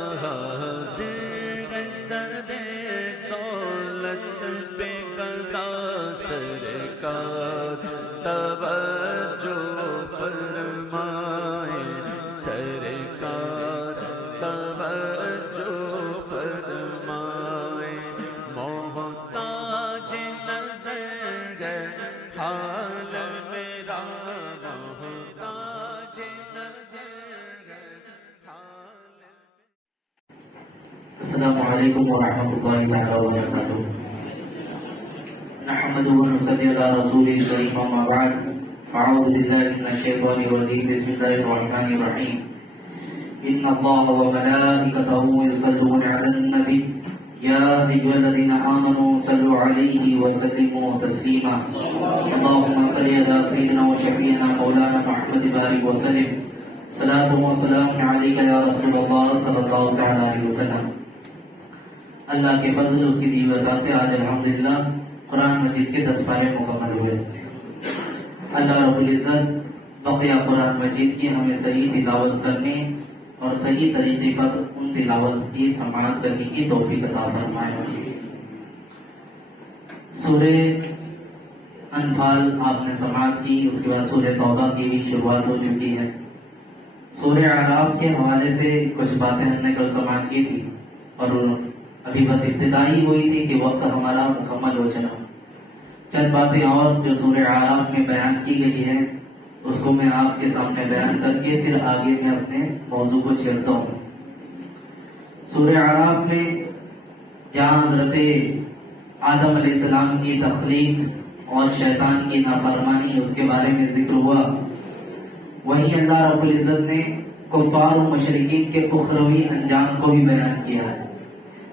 حاضر درد دولت پہ گدا سرکار توجہ فرمائے، سرکار توجہ فرمائے، محتاج نظر ہے حال میرا، محتاج نظر ہے حال۔ السلام علیکم ورحمۃ اللہ تعالی وبرکاتہ۔ نحمده ونصلي على رسوله الكريم، اما بعد، فاعوذ بالله من الشيطان الرجيم، بسم الله الرحمن الرحيم۔ ان الله وملائكته يصلون على النبي يا ايها الذين امنوا صلوا عليه وسلموا تسليما۔ اللهم صل على سيدنا وشفيعنا مولانا محمد وآله وسلم، صلاة وسلام عليك يا رسول الله صلی اللہ تعالی علیہ وسلم۔ اللہ کے فضل اس کی دی ہوئی عطا سے آج الحمدللہ قرآن مجید کے 10 پارے مکمل ہوئے۔ اللہ رب العزت بقیہ قرآن مجید کی ہمیں صحیح تلاوت کرنے اور صحیح طریقے پر ان تلاوت کی سماعت کرنے کی توفیق عطا فرمائے۔ سورہ انفال آپ نے سماعت کی، اس کے بعد سورہ توبہ کی بھی شروعات ہو چکی ہے۔ سورہ اعراف کے حوالے سے کچھ باتیں ہم نے کل سماعت کی تھی اور ابھی بس ابتدائی ہوئی تھی کہ وقت ہمارا مکمل ہو چلا۔ چند باتیں اور جو سورہ اعراف میں بیان کی گئی ہے اس کو میں آپ کے سامنے بیان کر کے پھر آگے میں اپنے موضوع کو چھیڑتا ہوں۔ سورہ اعراف میں جہاں حضرت آدم علیہ السلام کی تخلیق اور شیطان کی نافرمانی اس کے بارے میں ذکر ہوا، وہیں اللہ رب العزت نے کفار و مشرکین کے اخروی انجام کو بھی بیان کیا ہے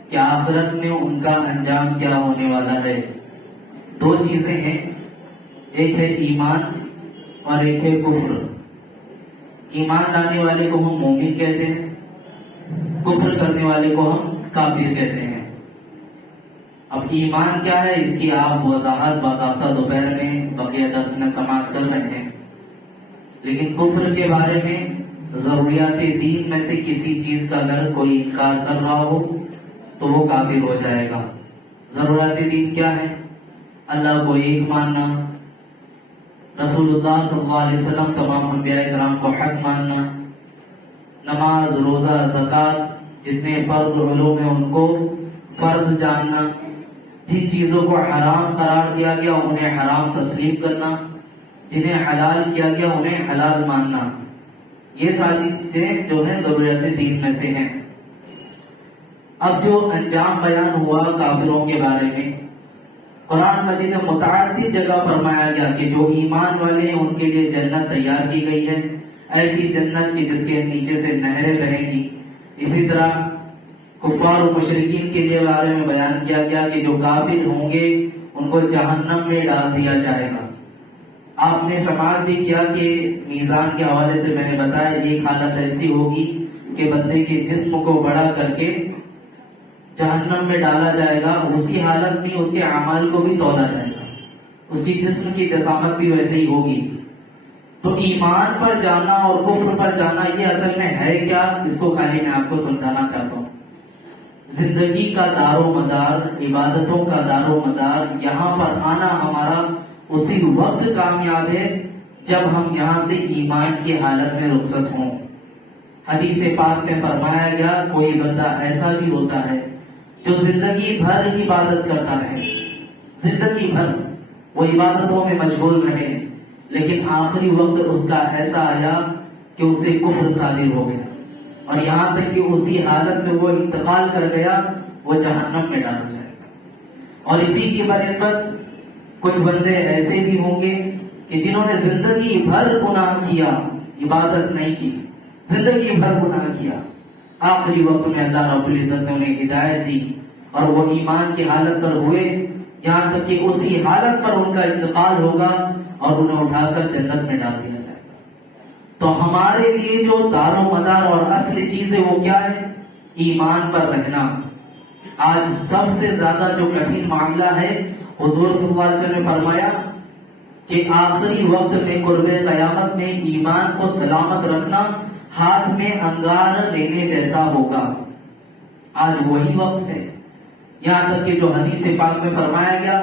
کہ آخرت میں ان کا انجام کیا ہونے والا ہے۔ 2 چیزیں ہیں، ایک ہے ایمان اور ایک ہے کفر۔ ایمان لانے والے کو ہم مومن کہتے ہیں، کفر کرنے والے کو ہم کافر کہتے ہیں۔ اب ایمان کیا ہے اس کی آپ وضاحت باضابطہ دوپہر میں بقیہ درس میں سماعت کر رہے ہیں، لیکن کفر کے بارے میں ضروریات دین میں سے کسی چیز کا اگر کوئی انکار کر رہا ہو تو وہ کافر ہو جائے گا۔ ضروریات دین کیا ہے؟ اللہ کو ایک ماننا، رسول اللہ صلی اللہ علیہ وسلم تمام انبیاء کرام کو حق ماننا، نماز، روزہ، زکوٰۃ جتنے فرض علوم ہیں ان کو فرض جاننا، جن چیزوں کو حرام قرار دیا گیا انہیں حرام تسلیم کرنا، جنہیں حلال کیا گیا انہیں حلال ماننا، یہ ساری چیزیں جو ہیں ضروریات دین میں سے ہیں۔ اب جو انجام بیان ہوا کافروں کے بارے میں، قرآن مجید میں متعدد جگہ فرمایا گیا کہ جو ایمان والے ہیں ان کے لیے جنت تیار کی گئی ہے، ایسی جنت کی جس کے نیچے سے نہریں بہیں گی۔ اسی طرح کفار و مشرکین کے لیے بارے میں بیان کیا گیا کہ جو کافر ہوں گے ان کو جہنم میں ڈال دیا جائے گا۔ آپ نے سماعت بھی کیا کہ میزان کے حوالے سے میں نے بتایا ایک حالت ایسی ہوگی کہ بندے کے جسم کو بڑا کر کے جہنم میں ڈالا جائے گا، اسی حالت میں اس کے اعمال کو بھی تولا جائے گا، اس کی جسم کی جسامت بھی ویسے ہی ہوگی۔ تو ایمان پر جانا اور کفر پر جانا یہ اصل میں ہے کیا، اس کو خالی میں آپ کو سمجھانا چاہتا ہوں۔ زندگی کا دار و مدار، عبادتوں کا دار و مدار یہاں پر آنا ہمارا اسی وقت کامیاب ہے جب ہم یہاں سے ایمان کی حالت میں رخصت ہوں۔ حدیث پاک میں فرمایا گیا کوئی بندہ ایسا بھی ہوتا ہے جو زندگی بھر عبادت کرتا رہے، زندگی بھر وہ عبادتوں میں مشغول رہے، لیکن آخری وقت اس کا ایسا آیا کہ اسے کفر صادر ہو گیا اور یہاں تک کہ اسی حالت میں وہ انتقال کر گیا، وہ جہنم میں ڈالا جائے گا۔ اور اسی کی بنسبت کچھ بندے ایسے بھی ہوں گے کہ جنہوں نے زندگی بھر گناہ کیا، عبادت نہیں کی، زندگی بھر گناہ کیا، آخری وقت میں اللہ رب العزت نے انہیں ہدایت دی اور وہ ایمان کی حالت پر ہوئے، یہاں تک کہ اسی حالت پر ان کا انتقال ہوگا اور انہیں اٹھا کر جنت میں ڈال دیا جائے گا۔ تو ہمارے لیے جو دار و مدار اور اصل چیز ہے وہ کیا ہے؟ ایمان پر رہنا۔ آج سب سے زیادہ جو کٹھن معاملہ ہے، حضور صلی اللہ علیہ وسلم نے فرمایا کہ آخری وقت میں قرب قیامت میں ایمان کو سلامت رکھنا ہاتھ میں انگار لینے جیسا ہوگا۔ آج وہی وقت ہے. یہاں تک کہ جو حدیث پاک میں فرمایا گیا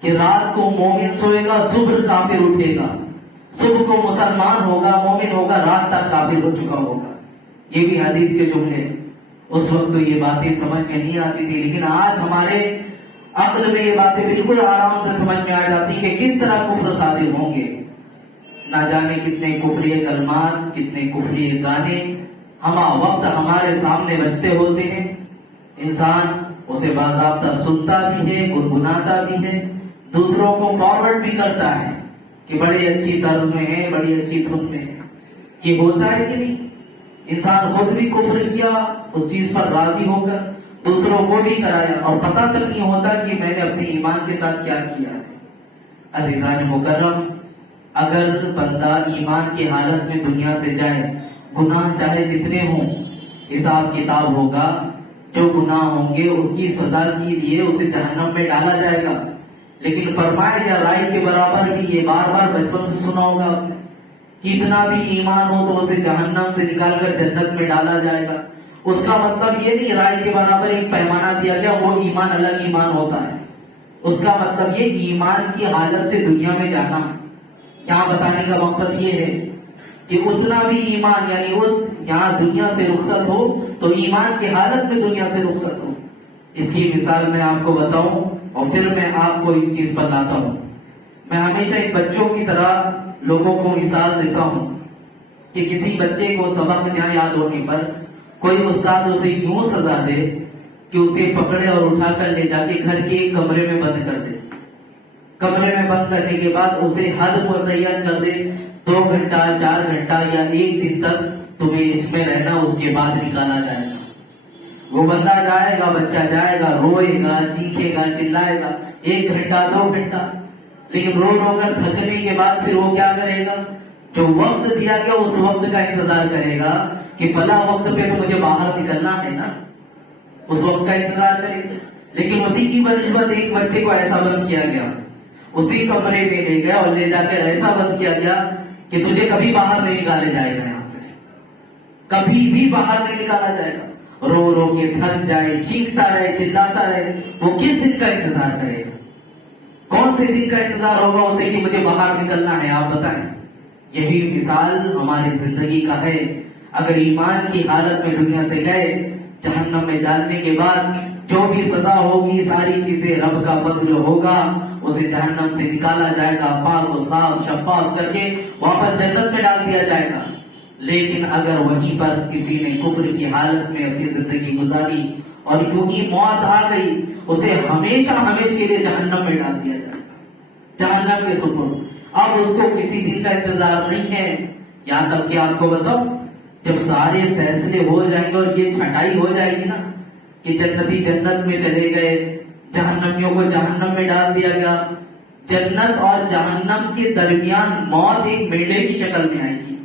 کہ رات کو مومن سوئے گا، صبح کافر اٹھے گا، صبح کو مسلمان ہوگا، مومن ہوگا، رات تک کافر ہو چکا ہوگا. یہ بھی حدیث کے جملے. اس وقت تو یہ باتیں سمجھ میں نہیں آتی تھی، لیکن آج ہمارے عقل میں یہ باتیں بالکل آرام سے سمجھ میں آ جاتی کہ کس طرح کفر صادر ہوں گے. نہ جانے کتنے کفری کلمات، کتنے کفری گانے ہما وقت ہمارے سامنے بجتے ہوتے ہیں. انسان اسے باضابطہ سنتا بھی ہے، گنگناتا بھی ہے، دوسروں کو فارورڈ بھی کرتا ہے کہ بڑی اچھی طرز میں ہے، بڑی اچھی دھن میں ہے. یہ ہوتا ہے کہ نہیں؟ انسان خود بھی کفر کیا، اس چیز پر راضی ہو کر دوسروں کو بھی کرایا، اور پتہ تک نہیں ہوتا کہ میں نے اپنے ایمان کے ساتھ کیا کیا ہے. عزیزان مکرم، اگر بندہ ایمان کی حالت میں دنیا سے جائے، گناہ چاہے جتنے ہوں، حساب کتاب ہوگا. جو گناہ ہوں گے اس کی سزا کے لیے اسے جہنم میں ڈالا جائے گا. لیکن فرمایا گیا رائی کے برابر بھی، یہ بار بار بچپن سے سنا ہوگا کہ اتنا بھی ایمان ہو تو اسے جہنم سے نکال کر جنت میں ڈالا جائے گا. اس کا مطلب یہ نہیں رائی کے برابر ایک پیمانہ دیا گیا وہ ایمان الگ ایمان ہوتا ہے. اس کا مطلب یہ ایمان کی حالت سے دنیا میں جانا. یہاں بتانے کا مقصد یہ ہے کہ اتنا بھی ایمان، یعنی اس یہاں دنیا سے رخصت ہو تو ایمان کی حالت میں دنیا سے رخصت ہو. اس کی مثال میں آپ کو بتاؤں اور پھر میں آپ کو اس چیز پر لاتا ہوں. میں ہمیشہ ایک بچوں کی طرح لوگوں کو مثال دیتا ہوں کہ کسی بچے کو سبق نہ یاد ہونے پر کوئی استاد اسے یوں سزا دے کہ اسے پکڑے اور اٹھا کر لے جا کے گھر کے ایک کمرے میں بند کر دے. کمرے میں بند کرنے کے بعد اسے حد متعین کر دے 2 گھنٹہ 4 گھنٹہ یا 1 دن تک تمہیں اس میں رہنا، اس کے بعد نکالا جائے گا. وہ بندہ جائے گا، بچہ جائے گا، روئے گا، چیخے گا، چلائے گا 1 گھنٹہ 2 گھنٹہ، لیکن رو رو کر تھکنے کے بعد پھر وہ کیا کرے گا؟ جو وقت دیا گیا اس وقت کا انتظار کرے گا کہ فلاں وقت پہ تو مجھے باہر نکلنا ہے نا، اس وقت کا انتظار کرے گا. لیکن اسی کی بنسبت ایک بچے کو ایسا بند کیا گیا، اسی کمرے میں لے گیا اور لے جا کر ایسا بند کیا گیا کہ تجھے کبھی باہر نہیں نکالے جائے گا، یہاں سے کبھی بھی باہر نہیں نکالا جائے گا. رو رو کے تھک جائے، چیختا رہے، چلاتا رہے، وہ کس دن کا انتظار کرے گا؟ کون سے دن کا انتظار ہوگا اسے کہ مجھے باہر نکلنا ہے؟ آپ بتائیں. یہی مثال ہماری زندگی کا ہے. اگر ایمان کی حالت میں دنیا سے گئے، جہنم میں ڈالنے کے بعد جو بھی سزا ہوگی ساری چیزیں رب کا فضل ہوگا، اسے جہنم سے نکالا جائے گا، پاک و صاف شفاف کر کے واپس جنت میں ڈال دیا جائے گا. لیکن اگر وہیں پر کسی نے کفر کی حالت میں اپنی زندگی گزاری اور کیونکہ موت آ گئی، اسے ہمیشہ ہمیشہ کے لیے جہنم میں ڈال دیا جائے گا، جہنم کے سپرد. اب اس کو کسی دن کا انتظار نہیں ہے. یہاں تک کہ آپ کو بتاؤ، جب سارے فیصلے ہو جائیں گے اور یہ چھٹائی ہو جائے گی نا کہ جنتی جنت میں چلے گئے، جہنمیوں کو جہنم میں ڈال دیا گیا، جنت اور جہنم کے درمیان موت ایک میڈے کی شکل میں آئے گی.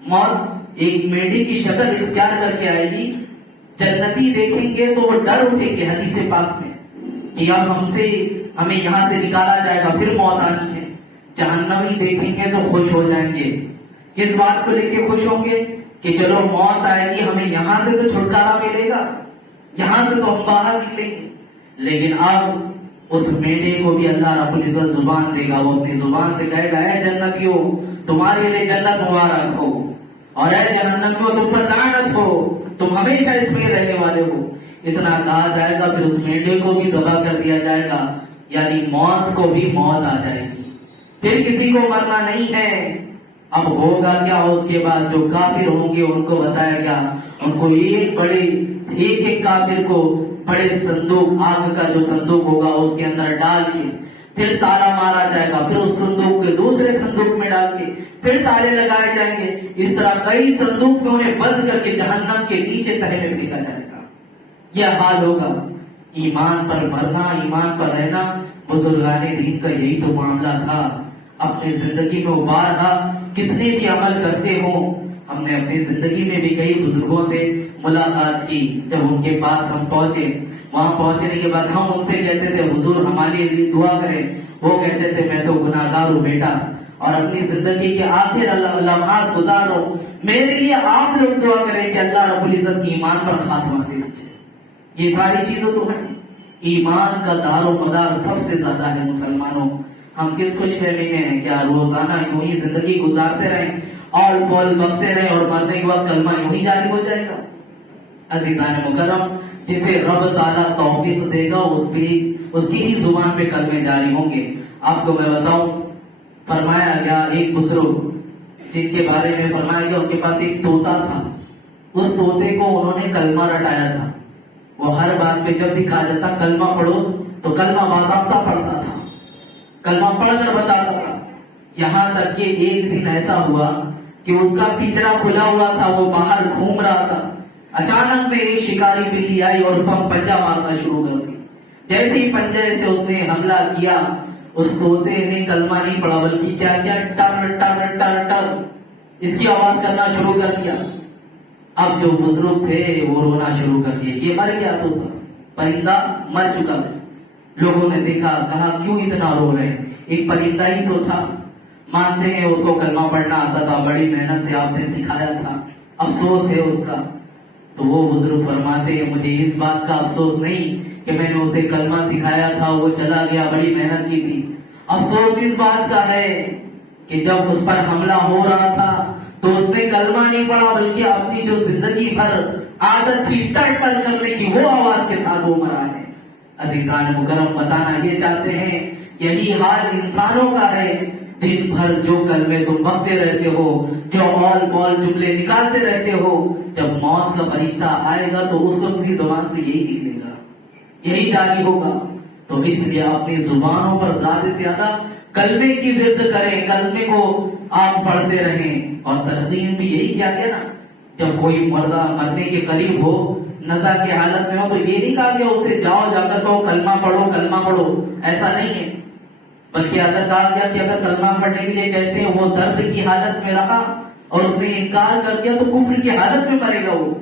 موت ایک میڈے کی شکل اختیار کر کے آئے گی. جنتی دیکھیں گے تو وہ ڈر اٹھیں گے حدیث پاک میں کہ اب ہمیں یہاں سے نکالا جائے گا، پھر موت آنی ہے. جہنمی دیکھیں گے تو خوش ہو جائیں گے. کس بات کو لے کے خوش ہوں گے؟ کہ چلو موت آئے گی، ہمیں یہاں سے تو چھٹکارا ملے گا، یہاں سے تو ہم باہر نکلیں گے. لیکن اب اس میڈے کو بھی اللہ رب العزت زبان دے گا. وہ اپنی زبان سے کہے گا اے جنتیوں تمہارے لیے جنت مبارک ہو، اور اے جہنمیوں تم پر لعنت ہو، تم ہمیشہ اس میں رہنے والے ہو. اتنا کہا جائے گا، پھر اس میڈے کو بھی ذبح کر دیا جائے گا، یعنی موت کو بھی موت آ جائے گی. پھر کسی کو مرنا نہیں ہے. اب ہوگا کیا؟ اس کے بعد جو کافر ہوں گے ان کو بتایا گیا، ان کو ایک کافر کو بڑے صندوق، آگ کا جو صندوق ہوگا اس کے اندر ڈال کے پھر تالا مارا جائے گا، پھر اس صندوق کے دوسرے صندوق میں ڈال کے پھر تالے لگائے جائیں گے. اس طرح کئی صندوق میں انہیں بند کر کے جہنم کے نیچے تہے میں پھینکا جائے گا. یہ حال ہوگا. ایمان پر مرنا، ایمان پر رہنا، بزرگان دین کا یہی تو معاملہ تھا. اپنی زندگی میں بارہا کتنے بھی عمل کرتے ہوں، ہم نے اپنی زندگی میں بھی کئی بزرگوں سے ملاقات کی. جب ان کے پاس ہم پہنچے، وہاں پہنچنے کے بعد ہم ان سے کہتے تھے حضور ہمارے لیے دعا کریں. وہ کہتے تھے میں تو گناہگار ہوں بیٹا، اور اپنی زندگی کے آخر لمحات گزارو، میرے لیے آپ لوگ دعا کریں کہ اللہ رب العزت ایمان پر خاتمہ دے. یہ ساری چیزیں تو ہیں. ایمان کا دار و مدار سب سے زیادہ ہے مسلمانوں. ہم کس خوش فہمی میں ہیں؟ کیا روزانہ یوں ہی زندگی گزارتے رہیں اور بول بکتے رہیں اور مرنے کے وقت کلمہ یوں ہی جاری ہو جائے گا؟ عزیزان مکرم، جسے رب تعالیٰ توفیق دے گا اس کی ہی زبان پہ کلمے جاری ہوں گے. آپ کو میں بتاؤں، فرمایا گیا ایک بزرگ جن کے بارے میں فرمایا گیا ان کے پاس ایک طوطا تھا. اس طوطے کو انہوں نے کلمہ رٹایا تھا. وہ ہر بات پہ جب بھی کہا جاتا کلمہ پڑھو تو کلمہ باضابطہ پڑھتا تھا، کلمہ پڑھ کر بتاتا تھا. یہاں تک کہ ایک دن ایسا ہوا کہ اس کا پنجرا کھلا ہوا تھا، وہ باہر گھوم رہا تھا. اچانک میں ایک شکاری بلی آئی اور پنجہ مارنا شروع کر دی. جیسے ہی پنجے سے اس نے حملہ کیا، اس طوطے نے کلمہ نہیں پڑھا بلکہ کیا کیا ٹر ٹر ٹر ٹر اس کی آواز کرنا شروع کر دیا. اب جو بزرگ تھے وہ رونا شروع کر دیا. یہ مر گیا طوطا، پرندہ مر چکا ہے. لوگوں نے دیکھا، کہا کیوں اتنا رو رہے ہیں؟ ایک پرندہ ہی تو تھا. مانتے ہیں اس کو کلمہ پڑھنا آتا تھا، بڑی محنت سے آپ نے سکھایا تھا، افسوس ہے اس کا. تو وہ بزرگ فرماتے ہیں مجھے اس بات کا افسوس نہیں کہ میں نے اسے کلمہ سکھایا تھا، وہ چلا گیا، بڑی محنت کی تھی. افسوس اس بات کا ہے کہ جب اس پر حملہ ہو رہا تھا تو اس نے کلمہ نہیں پڑھا بلکہ اپنی جو زندگی بھر عادت تھی ٹر ٹر کرنے کی وہ آواز کے ساتھ وہ مرا ہے. عزیزان مکرم، بتانا یہ چاہتے ہیں یہی حال انسانوں کا ہے. دن بھر جو کلمے تم بکتے رہتے ہو، جو اول پول جملے نکالتے رہتے ہو، جب موت کا فرشتہ آئے گا تو اس وقت بھی زبان سے یہی نکلے گا، یہی جاری ہوگا. تو اس لیے اپنی زبانوں پر زیادہ سے زیادہ کلمے کی ورد کریں، کلمے کو آپ پڑھتے رہیں. اور تلقین بھی یہی کیا نا، جب کوئی مردہ مرنے کے قریب ہو، نزا کی حالت میں ہو، تو یہ نہیں کہا کہ اسے جاؤ جا کر کہو کلمہ پڑھو کلمہ پڑھو، ایسا نہیں ہے. بلکہ اگر کہا گیا کہ اگر کلمہ پڑھنے کے لیے کہتے ہیں وہ درد کی حالت میں رہا اور اس نے انکار کر دیا تو کفر کی حالت میں مرے گا وہ.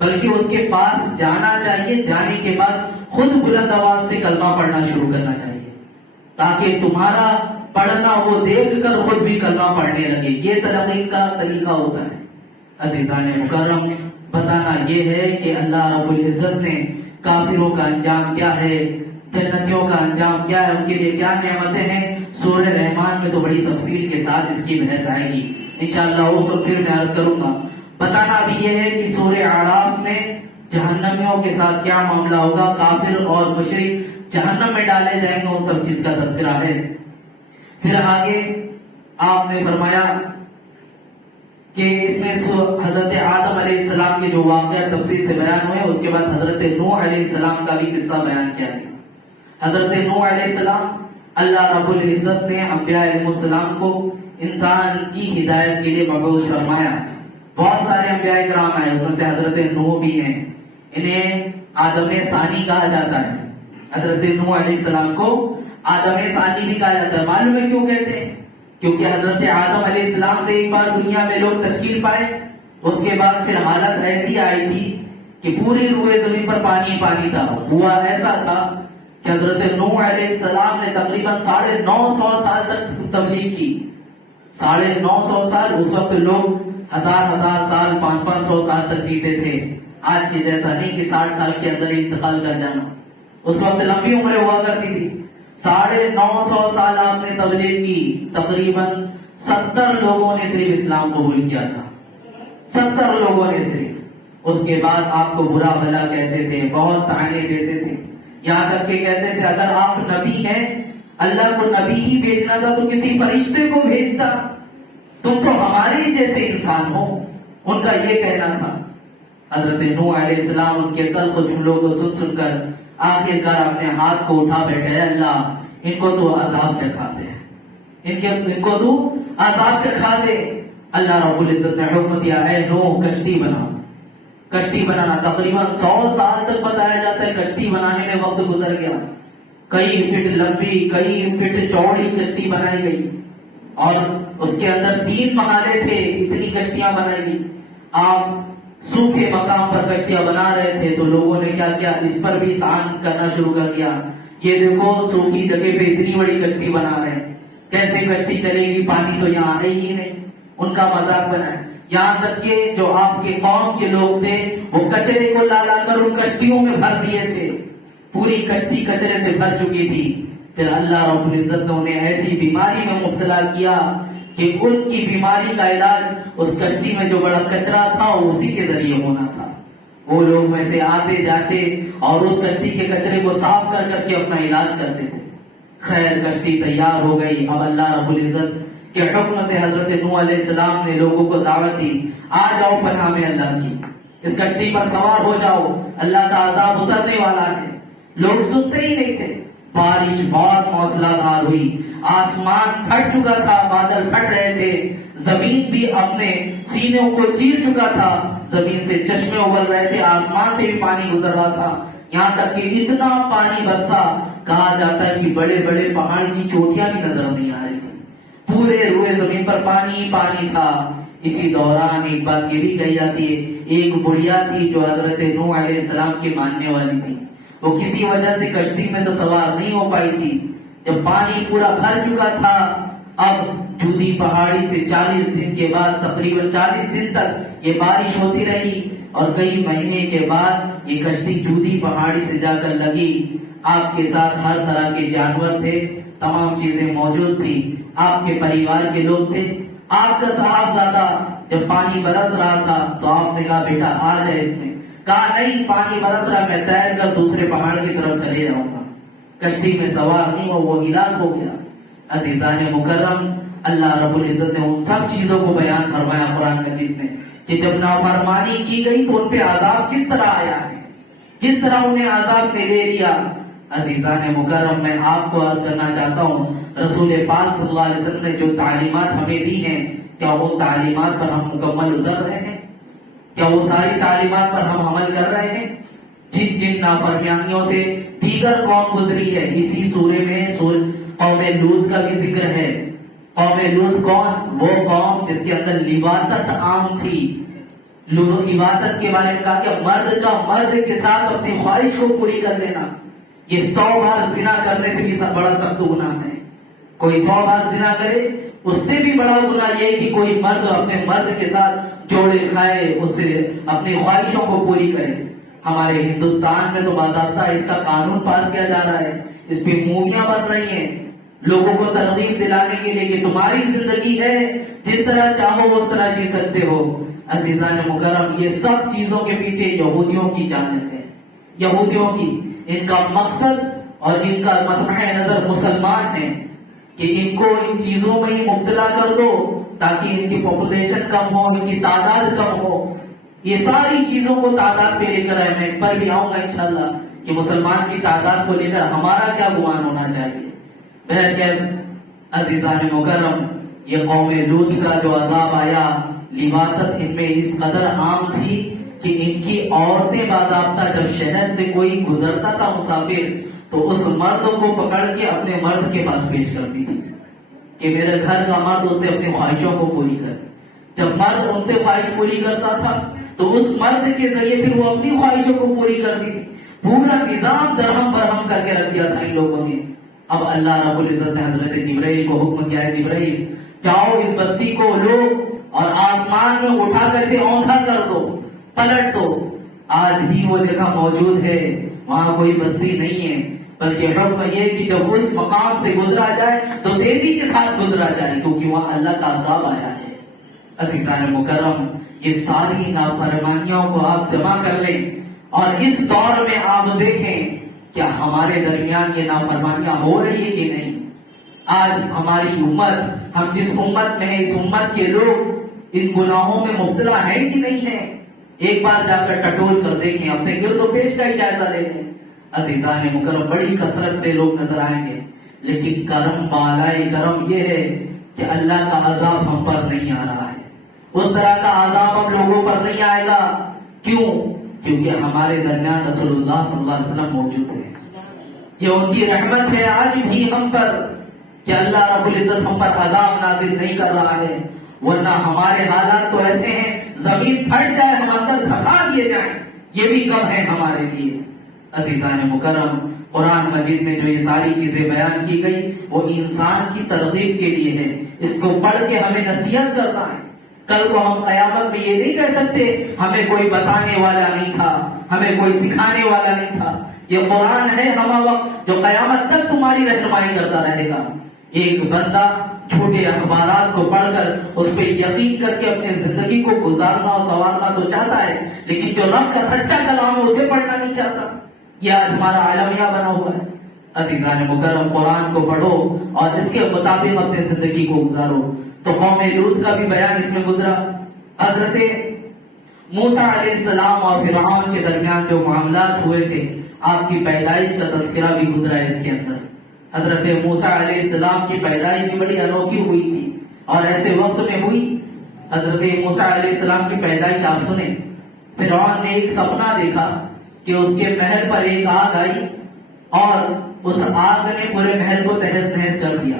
بلکہ اس کے پاس جانا چاہیے، جانے کے بعد خود بلند آواز سے کلمہ پڑھنا شروع کرنا چاہیے تاکہ تمہارا پڑھنا وہ دیکھ کر خود بھی کلمہ پڑھنے لگے. یہ تلقین کا طریقہ ہوتا ہے. عزیزان مکرم، بتانا یہ ہے کہ اللہ رب العزت نے کافروں کا انجام کیا ہے، جنتیوں کا انجام کیا ہے، ان کے لیے کیا نعمتیں ہیں. سورہ رحمان میں تو بڑی تفصیل کے ساتھ اس کی بحث آئے گی انشاءاللہ، اس وقت پھر میں عرض کروں گا. بتانا بھی یہ ہے کہ سورہ اعراف میں جہنمیوں کے ساتھ کیا معاملہ ہوگا، کافر اور مشرک جہنم میں ڈالے جائیں گے، وہ سب چیز کا تذکرہ ہے. پھر آگے آپ نے فرمایا کہ اس میں حضرت آدم علیہ السلام کے جو واقعہ تفصیل سے بیان ہوئے، اس کے بعد حضرت نوح علیہ السلام کا بھی قصہ بیان کیا گیا. حضرت نوح علیہ السلام، اللہ رب العزت نے انبیاء علیہ السلام کو انسان کی ہدایت کے لیے مبعوث فرمایا. بہت سارے انبیاء کرام آئے، اس میں سے حضرت نوح بھی ہیں. انہیں آدم ثانی کہا جاتا ہے. حضرت نوح علیہ السلام کو آدم ثانی بھی کہا جاتا ہے. معلوم ہے کیوں کہتے ہیں؟ کیونکہ حضرت آدم علیہ السلام سے ایک بار دنیا میں لوگ تشکیل پائے، اس کے بعد پھر حالت ایسی آئی تھی کہ پوری روئے زمین پر پانی پانی تھا. ہوا ایسا تھا کہ حضرت نوح علیہ السلام نے تقریباً 950 سال تک تبلیغ کی. 950 سال. اس وقت لوگ ہزار سال 500 سال تک جیتے تھے. آج کے جیسا نہیں کہ 60 سال کے اندر انتقال کر جانا. اس وقت لمبی عمریں ہوا کرتی تھی. 950 سال آپ نے تبلیغ کی. تقریباً 70 لوگوں نے صرف اسلام قبول کیا تھا. 70 لوگوں نے صرف. اس کے بعد آپ کو برا بھلا کہتے تھے، بہت تعنے دیتے تھے. یہاں تک کہ کہتے تھے اگر آپ نبی ہیں، اللہ کو نبی ہی بھیجنا تھا تو کسی فرشتے کو بھیجتا، تم تو ہمارے ہی جیسے انسان ہو. ان کا یہ کہنا تھا. حضرت نوح علیہ السلام ان کے تلخ جملوں کو سن سن کر آخرکار اپنے ہاتھ کو اٹھا بیٹھے، اللہ ان کو تو عذاب چکھاتے ہیں، ان کو تو عذاب چکھا دے. اللہ رب العزت نے حکم دیا، اے نوح کشتی بناؤ. کشتی بنانا تقریباً 100 سال تک بتایا جاتا ہے کشتی بنانے میں وقت گزر گیا. کئی فٹ لمبی، کئی فٹ چوڑی کشتی بنائی گئی اور اس کے اندر 3 محالے تھے. اتنی کشتیاں بنائی گئی. آپ سوکھے مقام پر کشتیاں بنا رہے تھے تو لوگوں نے کیا کیا، اس پر بھی تعان کرنا شروع کر دیا. یہ دیکھو سوکھی جگہ پہ اتنی بڑی کشتی بنا رہے ہیں، کیسے کشتی چلے گی، پانی تو یہاں ہے ہی نہیں. ان کا مذاق بنایا. یہاں تک کہ جو آپ کے قوم کے لوگ تھے وہ کچرے کو لا لا کر ان کشتیوں میں بھر دیے تھے، پوری کشتی کچرے سے بھر چکی تھی. پھر اللہ رب العزت نے انہیں ایسی بیماری میں مبتلا کیا کہ ان کی بیماری کا علاج اس کشتی میں جو بڑا کچرا تھا اسی کے ذریعے ہونا تھا. وہ لوگ میں سے آتے جاتے اور اس کشتی کے کچرے کو صاف کر کر کے اپنا علاج کرتے تھے. خیر کشتی تیار ہو گئی. اب اللہ رب العزت کے حکم سے حضرت نوح علیہ السلام نے لوگوں کو دعوت دی، آ جاؤ پناہ میں اللہ کی، اس کشتی پر سوار ہو جاؤ، اللہ کا عذاب اترنے والا ہے. لوگ سنتے ہی نہیں تھے. بارش بہت موسلادھار ہوئی، آسمان پھٹ چکا تھا، بادل پھٹ رہے تھے، زمین بھی اپنے سینوں کو چیر چکا تھا، زمین سے چشمے ابل رہے تھے، آسمان سے بھی پانی گزر رہا تھا. یہاں تک کہ اتنا پانی برسا، کہا جاتا ہے کہ بڑے بڑے پہاڑ کی چوٹیاں بھی نظر نہیں آ رہی تھی، پورے روئے زمین پر پانی ہی پانی تھا. اسی دوران ایک بات یہ بھی کہی جاتی ہے، ایک بڑھیا تھی جو حضرت نوح علیہ السلام کی ماننے والی تھی، وہ کسی وجہ سے کشتی میں تو سوار نہیں ہو پائی تھی. جب پانی پورا بھر چکا تھا، اب جودی پہاڑی سے 40 دن کے بعد، تقریباً 40 دن تک یہ بارش ہوتی رہی اور کئی مہینے کے بعد یہ کشتی جودی پہاڑی سے جا کر لگی. آپ کے ساتھ ہر طرح کے جانور تھے، تمام چیزیں موجود تھی، آپ کے پریوار کے لوگ تھے. آپ کا صاحبزادہ جب پانی برس رہا تھا تو آپ نے کہا بیٹا آ جائے اس میں، کہا نہیں پانی برس رہا، میں تیر کر دوسرے پہاڑ کی طرف چلے جاؤں گا. کشتی میں سوار نہیں ہو، وہ ہلاک ہو گیا. عزیزان مکرم، اللہ رب العزت نے ان سب چیزوں کو بیان فرمایا قرآن مجید میں کہ جب نافرمانی کی گئی تو ان پہ عذاب کس طرح آیا ہے، کس طرح انہیں عذاب نے لے لیا. عزیزان مکرم، میں آپ کو عرض کرنا چاہتا ہوں، رسول پاک صلی اللہ علیہ وسلم نے جو تعلیمات ہمیں دی ہیں، کیا وہ تعلیمات پر ہم مکمل اتر رہے ہیں؟ کیا وہ ساری تعلیمات پر ہم عمل کر رہے ہیں؟ جن جن نافرمانیوں سے دیگر قوم گزری ہے، اسی سورے میں قوم لوط کا بھی ذکر ہے. قوم لوط کون؟ وہ قوم جس کے اندر لواطت عام تھی. لواطت کے بارے میں کہا کہ مرد کا مرد کے ساتھ اپنی خواہش کو پوری کر لینا، یہ 100 بار زنا کرنے سے بھی بڑا سخت گناہ ہے. کوئی 100 بار زنا کرے اس سے بھی بڑا گناہ یہ کہ کوئی مرد اپنے مرد کے ساتھ جوڑے کھائے، اس سے اپنی خواہشوں کو پوری کرے. ہمارے ہندوستان میں تو باضابطہ اس کا قانون پاس کیا جا رہا ہے، اس پہ موویاں بن رہی ہیں لوگوں کو ترغیب دلانے کے لیے کہ تمہاری زندگی ہے، جس طرح چاہو اس طرح جی سکتے ہو. عزیزان مکرم، یہ سب چیزوں کے پیچھے یہودیوں کی جانب ہے، یہودیوں کی. ان کا مقصد اور ان کا مطمع نظر مسلمان ہے کہ ان کو ان چیزوں میں ہی مبتلا کر دو تاکہ ان کی پاپولیشن کم ہو، ان کی تعداد کم ہو. یہ ساری چیزوں کو تعداد پہ لے کر آئے. میں پر بھی آؤں گا انشاءاللہ کہ مسلمان کی تعداد کو لے کر ہمارا کیا گمان ہونا چاہیے. بہرکیف عزیزان مکرم، یہ قوم لوط کا جو عذاب آیا، لواطت ان میں اس قدر عام تھی کہ ان کی عورتیں باضابطہ جب شہر سے کوئی گزرتا تھا مسافر تو اس مرد کو پکڑ کے اپنے مرد کے پاس پیش کرتی تھی کہ میرے گھر کا مرد اس سے اپنی خواہشوں کو پوری کرے. جب مرد ان سے خواہش پوری کرتا تھا تو اس مرد کے ذریعے پھر وہ اپنی خواہشوں کو پوری کرتی تھی. پورا نظام درہم برہم کر کے رکھ دیا تھا ان لوگوں نے. اب اللہ رب العزت نے حضرت جبرائیل کو حکم کیا ہے، جبرائیل جاؤ اس بستی کو لو اور آسمان میں اٹھا کر سے اوندھا کر دو، پلٹ دو. آج بھی وہ جگہ موجود ہے، وہاں کوئی بستی نہیں ہے، بلکہ حکم یہ کہ جب اس مقام سے گزرا جائے تو تیزی کے ساتھ گزرا جائے، کیونکہ وہاں اللہ کا عذاب آیا ہے. عزیزان مکرم، یہ ساری نافرمانیوں کو آپ جمع کر لیں اور اس دور میں آپ دیکھیں کیا ہمارے درمیان یہ نافرمانیاں ہو رہی ہے کہ نہیں. آج ہماری امت، ہم جس امت میں ہیں، اس امت کے لوگ ان گناہوں میں مبتلا ہیں کہ نہیں ہیں. ایک بار جا کر ٹٹول کر دیکھیں، اپنے گرد و پیش کا ہی جائزہ لے لیں. عزیزان مکرم، بڑی کثرت سے لوگ نظر آئیں گے، لیکن کرم بالائے کرم یہ ہے کہ اللہ کا عذاب ہم پر نہیں آ رہا ہے. اس طرح کا عذاب ہم لوگوں پر نہیں آئے گا. کیوں؟ کیونکہ ہمارے درمیان رسول اللہ صلی اللہ علیہ وسلم موجود ہے. یہ ان کی رحمت ہے آج بھی ہم پر کہ اللہ رب العزت ہم پر عذاب نازل نہیں کر رہا ہے. ورنہ ہمارے حالات تو ایسے ہیں، زمین پھٹ جائے ہم اندر دھسا دیے جائیں، یہ بھی کم ہے ہمارے لیے. عزیزان مکرم، قرآن مجید میں جو یہ ساری چیزیں بیان کی گئی وہ انسان کی ترغیب کے لیے ہے. اس کو پڑھ کے ہمیں نصیحت کرنا ہے. کل کو ہم قیامت میں یہ نہیں کہہ سکتے ہمیں کوئی بتانے والا نہیں تھا، ہمیں کوئی سکھانے والا نہیں تھا۔ یہ قرآن ہے ہمہ وقت جو قیامت تک تمہاری رہنمائی کرتا رہے گا۔ ایک بندہ چھوٹے اخبارات کو پڑھ کر اس پہ یقین کر کے اپنی زندگی کو گزارنا اور سنوارنا تو چاہتا ہے، لیکن جو رب کا سچا کلام ہے اسے پڑھنا نہیں چاہتا۔ یہ آج ہمارا عالمیہ بنا ہوا ہے۔ عزیزان مکرم، قرآن کو پڑھو اور اس کے مطابق اپنی زندگی کو گزارو۔ تو قوم لوط کا بھی بیان اس میں گزرا۔ حضرت موسیٰ علیہ السلام اور فرعون کے درمیان جو معاملات ہوئے تھے، آپ کی پیدائش کا تذکرہ بھی گزرا اس کے اندر۔ حضرت موسیٰ علیہ السلام کی پیدائش بھی بڑی انوکھی ہوئی تھی اور ایسے وقت میں ہوئی۔ حضرت موسیٰ علیہ السلام کی پیدائش آپ سنیں۔ فرعون نے ایک سپنا دیکھا کہ اس کے محل پر ایک آگ آئی اور اس آگ نے پورے محل کو تہس نہس کر دیا۔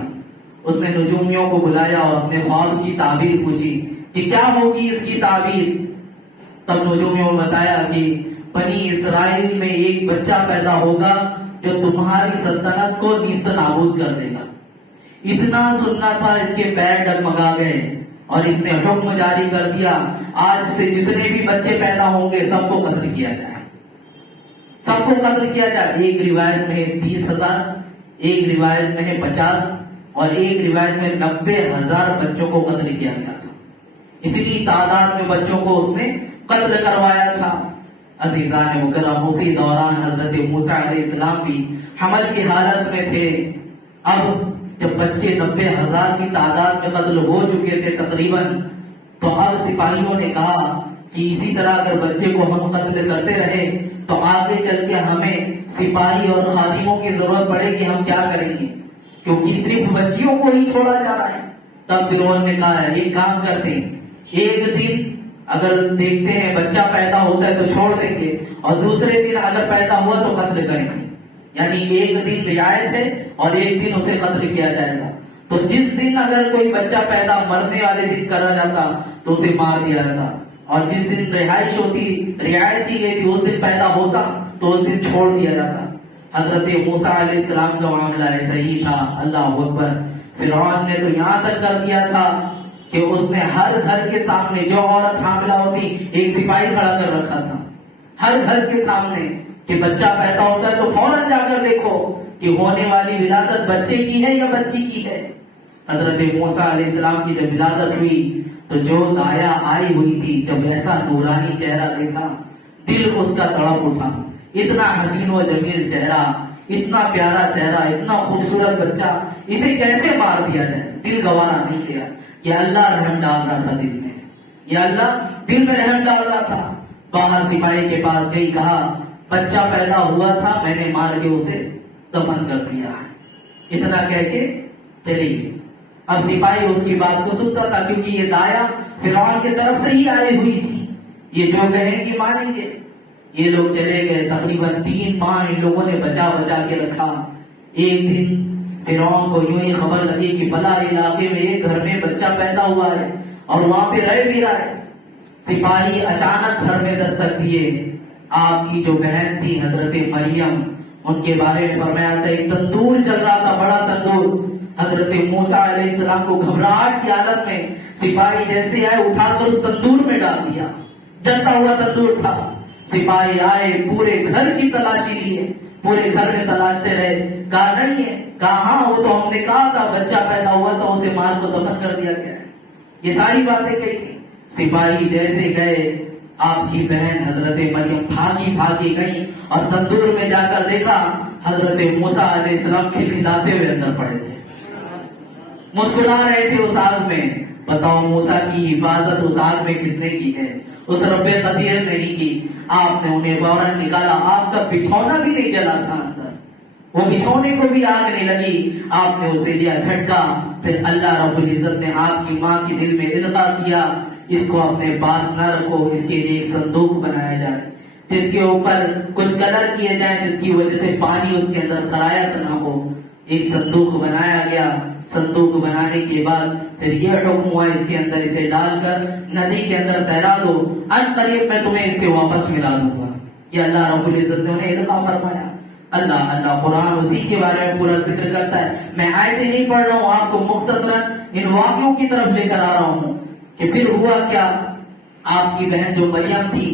اس نے نجومیوں کو بلایا اور اپنے خواب کی تعبیر پوچھی کہ کیا ہوگی اس کی تعبیر۔ تب نجومیوں نے بتایا کہ بنی اسرائیل میں ایک بچہ پیدا ہوگا جو تمہاری سلطنت کو نیست نابود کر دے گا۔ اتنا سننا تھا، اس کے پیر ڈگمگا گئے اور اس نے حکم جاری کر دیا، آج سے جتنے بھی بچے پیدا ہوں گے سب کو قتل کیا جائے، سب کو قتل کیا جائے۔ ایک روایت میں ہے 30,000، ایک روایت میں ہے 50 اور ایک روایت میں 90,000 بچوں کو قتل کیا گیا تھا۔ اتنی تعداد میں بچوں کو اس نے قتل کروایا تھا۔ عزیزان مکرم، اسی دوران حضرت موسیٰ علیہ السلام بھی حمل کی حالت میں تھے۔ اب جب بچے 90,000 کی تعداد میں قتل ہو چکے تھے تقریباً، تو اب سپاہیوں نے کہا کہ اسی طرح اگر بچے کو ہم قتل کرتے رہے تو آگے چل کے ہمیں سپاہی اور خادموں کی ضرورت پڑے گی، ہم کیا کریں گے، کیونکہ صرف بچیوں کو ہی چھوڑا جا رہا ہے۔ تب فرعون نے کہا ایک کام کرتے ہیں، ایک دن اگر دیکھتے ہیں بچہ پیدا ہوتا ہے تو چھوڑ دیں گے اور دوسرے دن اگر پیدا ہوا تو قتل کریں گے، یعنی ایک دن رعایت ہے اور ایک دن اسے قتل کیا جائے گا۔ تو جس دن اگر کوئی بچہ پیدا مرنے والے دن کرا جاتا تو اسے مار دیا جاتا، اور جس دن رہائش ہوتی، رعایت کی گئی تھی، اس دن پیدا ہوتا تو اس دن چھوڑ دیا جاتا۔ حضرت موسیٰ علیہ السلام کا معاملہ ایسا ہی تھا۔ اللہ اکبر، فرعون نے تو یہاں تک کر دیا تھا کہ اس نے ہر گھر کے سامنے جو عورت حاملہ ہوتی ایک سپاہی کھڑا کر رکھا تھا، ہر گھر کے سامنے کہ بچہ پیدا ہوتا ہے تو فوراً جا کر دیکھو کہ ہونے والی ولادت بچے کی ہے یا بچی کی ہے۔ حضرت موسیٰ علیہ السلام کی جب ولادت ہوئی تو جو دایا آئی ہوئی تھی، جب ایسا نورانی چہرہ دیکھا دل اس کا تڑپ اٹھا۔ اتنا حسین و جمیل چہرہ، اتنا پیارا چہرہ، اتنا خوبصورت بچہ، اسے کیسے مار دیا جائے، دل گوارا نہیں کیا۔ یہ اللہ رحم ڈال رہا تھا دل میں، یہ اللہ دل میں رحم ڈال رہا تھا۔ باہر سپاہی کے پاس گئی، کہا بچہ پیدا ہوا تھا، میں نے مار کے اسے دفن کر دیا ہے۔ اتنا کہہ کے چلی گئی۔ اب سپاہی اس کی بات کو سنتا تھا کیونکہ یہ دایا فرعون کی طرف سے ہی آئی ہوئی تھی، یہ جو کہیں گے مانیں گے۔ یہ لوگ چلے گئے، تقریباً 3 ماہ ان لوگوں نے بچا بچا کے رکھا۔ ایک دن فرعون کو یوں ہی خبر لگی کہ فلاں علاقے میں ایک گھر میں بچہ پیدا ہوا ہے اور وہاں پہ رہ بھی رہا ہے۔ سپاہی اچانک گھر میں دستک دیے۔ آپ کی جو بہن تھی حضرت مریم، ان کے بارے میں فرمایا تھا ایک تندور چل رہا تھا، بڑا تندور۔ حضرت موسیٰ علیہ السلام کو گھبراہٹ کی حالت میں سپاہی جیسے آئے اٹھا کر اس تندور میں ڈال دیا، جلتا ہوا تندور تھا۔ سپاہی آئے، پورے گھر کی تلاشی لیے، پورے گھر میں تلاشتے رہے، کہا نہیں ہے، کہا ہاں وہ تو ہم نے کہا تھا بچہ پیدا ہوا تو اسے مار کو دفن کر دیا گیا۔ یہ ساری باتیں کہی تھی۔ سپاہی جیسے گئے، آپ کی بہن حضرت مریم بھاگی بھاگی گئی اور تندور میں جا کر دیکھا حضرت موسیٰ علیہ السلام کھلکھلاتے ہوئے اندر پڑے تھے، مسکرا رہے تھے اس آگ میں۔ بتاؤ موسیٰ کی حفاظت اس آگ میں کس نے کی ہے؟ اس رب قدیر نے ہی کی۔ آپ نے انہیں فوراً نکالا، آپ کا بچھونا بھی نہیں جلا تھا اندر، وہ بچھونے کو بھی آگ نہیں لگی۔ آپ نے اسے لیا جھٹکا، پھر اللہ رب العزت نے آپ کی ماں کے دل میں القاء کیا اس کو اپنے پاس نہ رکھو، اس کے لیے ایک صندوق بنایا جائے جس کے اوپر کچھ کلر کیے جائیں جس کی وجہ سے پانی اس کے اندر سرایت نہ ہو۔ ایک صندوق بنایا گیا۔ صندوق بنانے کے بعد پھر یہ حکم ہوا اس کے اندر اسے ڈال کر ندی کے اندر تیرا دو، ان قریب میں تمہیں اس سے واپس ملا دوں گا۔ یہ اللہ رب العزت نے انہیں القاء فرمایا۔ اللہ قرآن اسی کے بارے میں پورا ذکر کرتا ہے۔ میں آیتیں نہیں پڑھ رہا ہوں، آپ کو مختصراً ان واقعوں کی طرف لے کر آ رہا ہوں کہ پھر ہوا کیا، آپ کی بہن جو مریم تھی،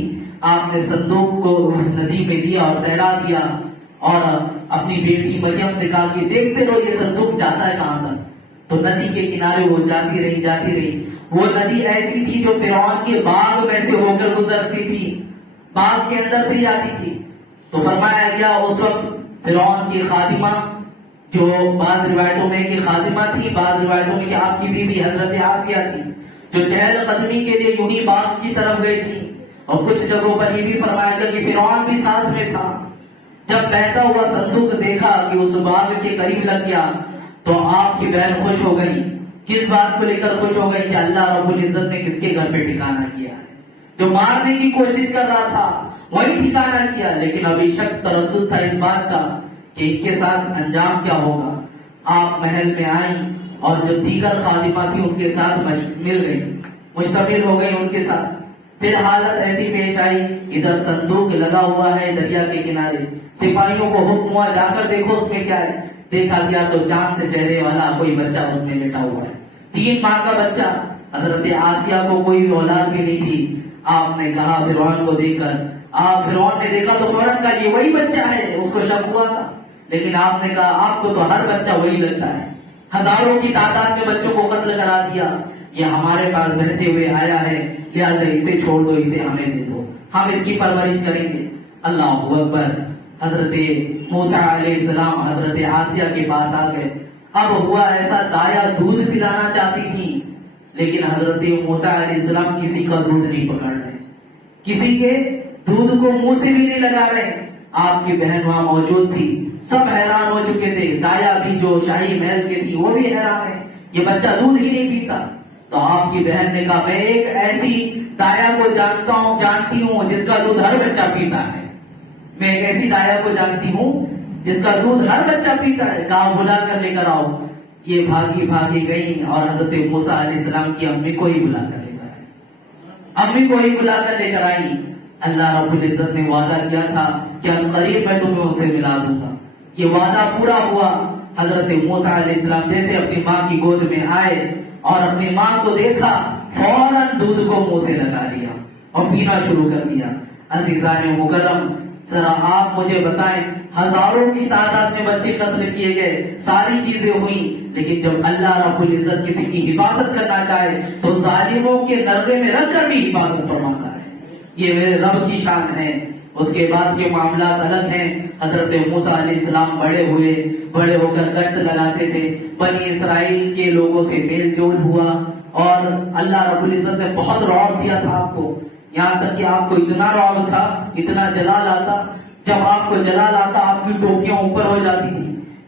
آپ نے صندوق کو اس ندی میں دیا اور تیرا دیا، اور اپنی بیٹی مریم سے کہا کہ دیکھتے رہو یہ صندوق جاتا ہے کہاں تک۔ تو ندی کے کنارے وہ جاتی رہی۔ وہ ندی ایسی تھی جو فرعون کے باغ میں سے ہو کر گزرتی تھی، باغ کے اندر سے جاتی تھی۔ تو فرمایا گیا اس وقت فرعون کی خادمہ، جو بعض روایتوں میں کہ خادمہ تھی، بعض روایتوں میں کہ آپ کی بیوی حضرت آسیہ تھی، جو چہل قدمی کے لیے یوں ہی باغ کی طرف گئی تھی۔ اور کچھ جگہوں پر یہ بھی فرمایا گیا کہ فرعون بھی ساتھ میں تھا۔ جب بہتا ہوا صندوق دیکھا کہ اس باغ کے قریب لگ گیا تو آپ کی بہن خوش ہو گئی۔ کس بات کو لے کر خوش ہو گئی کہ اللہ رب العزت نے کس کے گھر پہ ٹھکانہ کیا ہے، جو مارنے کی کوشش کر رہا تھا وہی ٹھکانہ کیا۔ لیکن ابھی شک تردد تھا اس بات کا کہ ان کے ساتھ انجام کیا ہوگا۔ آپ محل میں آئیں اور جو دیگر خادمہ تھی ان کے ساتھ مل گئی، مشتمل ہو گئی ان کے ساتھ۔ پھر حالت ایسی پیش آئی، ادھر صندوق لگا ہوا ہے دریا کے کنارے، سپاہیوں کو حکم ہوا جا کر دیکھو اس میں کیا ہے۔ دیکھا گیا تو جان سے چہرے والا کوئی بچہ اس میں لیٹا ہوا ہے، 3 ماہ کا بچہ۔ حضرت آسیہ کو کوئی بھی اولاد بھی نہیں تھی۔ آپ نے کہا فرعون کو دیکھ کر، فرعون نے دیکھا تو فوراً کہا یہ وہی بچہ ہے، اس کو شک ہوا تھا۔ لیکن آپ نے کہا آپ کو تو ہر بچہ وہی لگتا ہے، ہزاروں کی تعداد میں بچوں کو قتل کرا دیا، یہ ہمارے پاس بہتے ہوئے آیا ہے، لہٰذا اسے چھوڑ دو، اسے ہمیں دے دو، ہم اس کی پرورش کریں گے۔ اللہ اکبر۔ حضرت موسیٰ علیہ السلام حضرت آسیہ کے پاس آ گئے۔ اب ہوا ایسا، دایا دودھ پلانا چاہتی تھی لیکن حضرت موسیٰ علیہ السلام کسی کا دودھ نہیں پکڑ رہے، کسی کے دودھ کو منہ سے بھی نہیں لگا رہے۔ آپ کی بہن وہاں موجود تھی، سب حیران ہو چکے تھے، دایا بھی جو شاہی محل کے تھی وہ بھی حیران ہے، یہ بچہ دودھ ہی نہیں پیتا۔ تو آپ کی بہن نے کہا میں ایک ایسی دایا کو جانتی ہوں جس کا دودھ ہر بچہ پیتا ہے، میں ایک ایسی دایا کو جانتی ہوں جس کا دودھ ہر بچہ پیتا ہے، کہا بلا کر لے کر آؤ۔ یہ بھاگی گئی اور حضرت موسیٰ علیہ السلام کی امی کو ہی بلا کر لے کر آئی، امی کو ہی بلا کر لے کر آئی۔ اللہ رب العزت نے وعدہ کیا تھا کہ اب قریب میں تمہیں اسے ملا دوں گا، یہ وعدہ پورا ہوا۔ حضرت موسیٰ علیہ السلام جیسے اپنی ماں کی گود میں آئے اور اپنی ماں کو دیکھا، فوراً دودھ کو منہ سے لگا دیا اور پینا شروع کر دیا۔ عزیزان مکرم، ذرا آپ مجھے بتائیں، ہزاروں کی تعداد میں بچے قتل کیے گئے، ساری چیزیں ہوئی، لیکن جب اللہ رب العزت کسی کی حفاظت کرنا چاہے تو ظالموں کے نرغے میں رکھ کر بھی حفاظت فرماتا ہے۔ یہ میرے رب کی شان ہے۔ اس کے بعد کے معاملات الگ ہیں۔ حضرت موسیٰ علیہ السلام بڑے ہو کر گشت لگاتے تھے، بنی اسرائیل کے لوگوں سے میل جول ہوا، اور اللہ رب العزت نے بہت رعب دیا تھا آپ کو، یہاں تک کہ آپ کو اتنا رعب تھا، اتنا جلال آتا، جب آپ کو جلال آتا آپ کی ٹوپیاں اوپر ہو جاتی تھی،